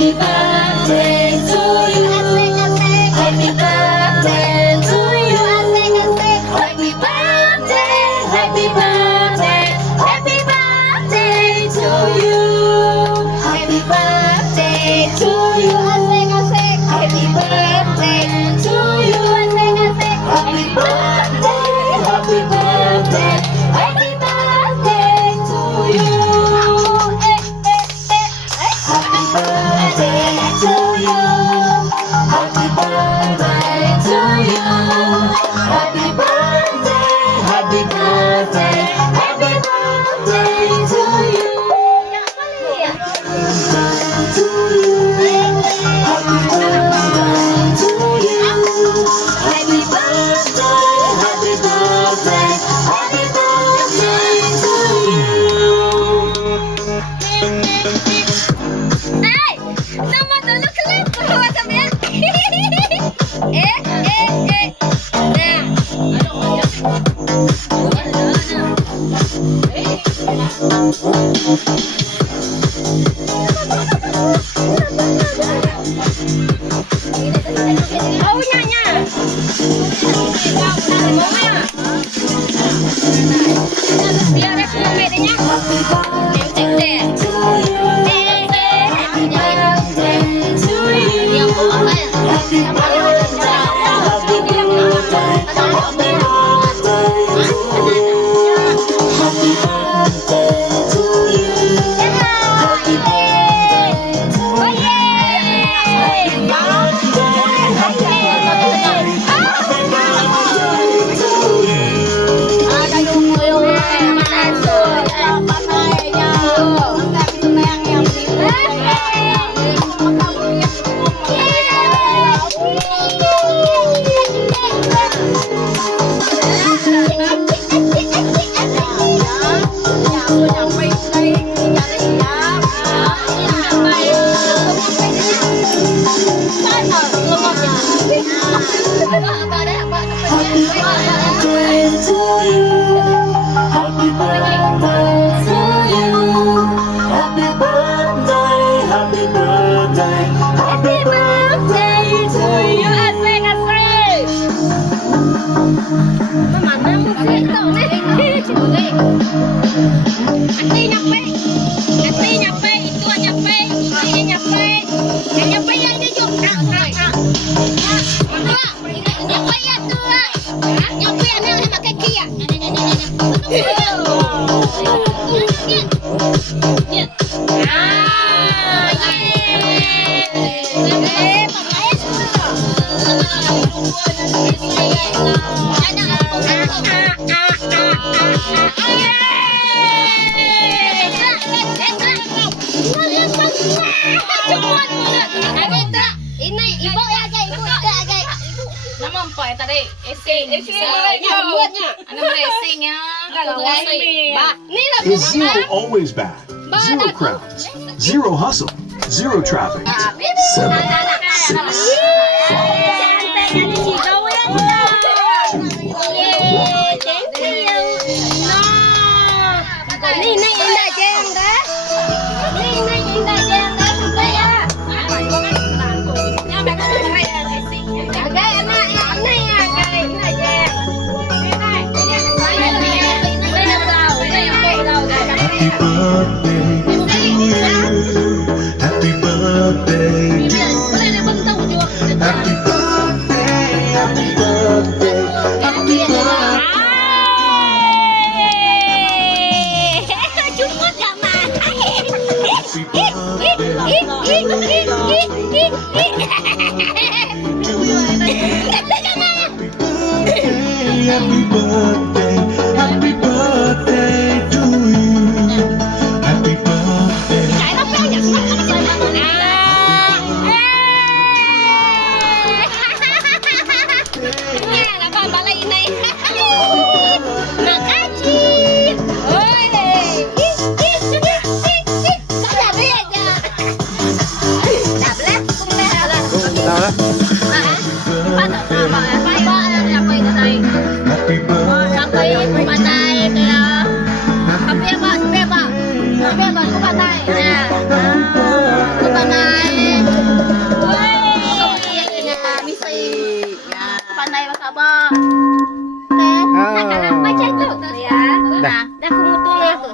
Happy birthday to you. Happy birthday to you. Happy birthday, happy birthday, happy birthday to you. Happy birthday to you. Happy birthday to you. Happy birthday, happy birthday, happy birthday to you. Happy birthday to you. Happy birthday to you. Happy birthday, happy birthday, happy birthday to you. To you. Happy birthday to you. Happy birthday, happy birthday, happy birthday to you. Ay! Naman dulu kelip bawa sampean. Nah. Oh nyanya. Biar aku ngomongnya. Cek deh. Happy birthday to you. Happy birthday, happy birthday, happy birthday to you. Happy birthday to you. Happy birthday, happy birthday to you. Happy birthday to you. Happy birthday to you. Happy birthday, happy birthday, happy birthday to you. Asik asik. Mana musik tu ni? Ati nyampe. Ati nyampe, itu nyampe, ini nyampe. Yang nyampe yang dia jom. Nyampe ya tu. Nyampe yang dia pakai kia. Ini ibu ya guys, ibu guys. Nama apa ya tadi? Esing. Nyambutnya. Anak racingnya. Bah, ni lah Is zero always bad? Zero crowds, zero hustle, zero traffic. 7, 6, 5, นี่ในอินดาแจงนะนี่ในอินดาแจงนะคุณไปอ่ะagak enak ya ini agakอินดาแจงนี่ได้Happy birthday to you. Happy birthday, happy birthday, happy birthday. Cumut zaman. Happy birthday to you. Happy birthday, happy birthday to you. Happy birthday. Makasih. Oi. Dah boleh? Dah boleh? Tahu lah. pandai masabak. Oke. Nah, baca itu ya. Nah, dah kumutung itu.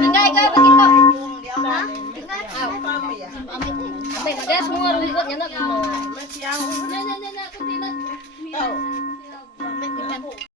Enggak begitu. Hah? Enggak. Ambil dia semua ributnya nak. Nah, aku tidak.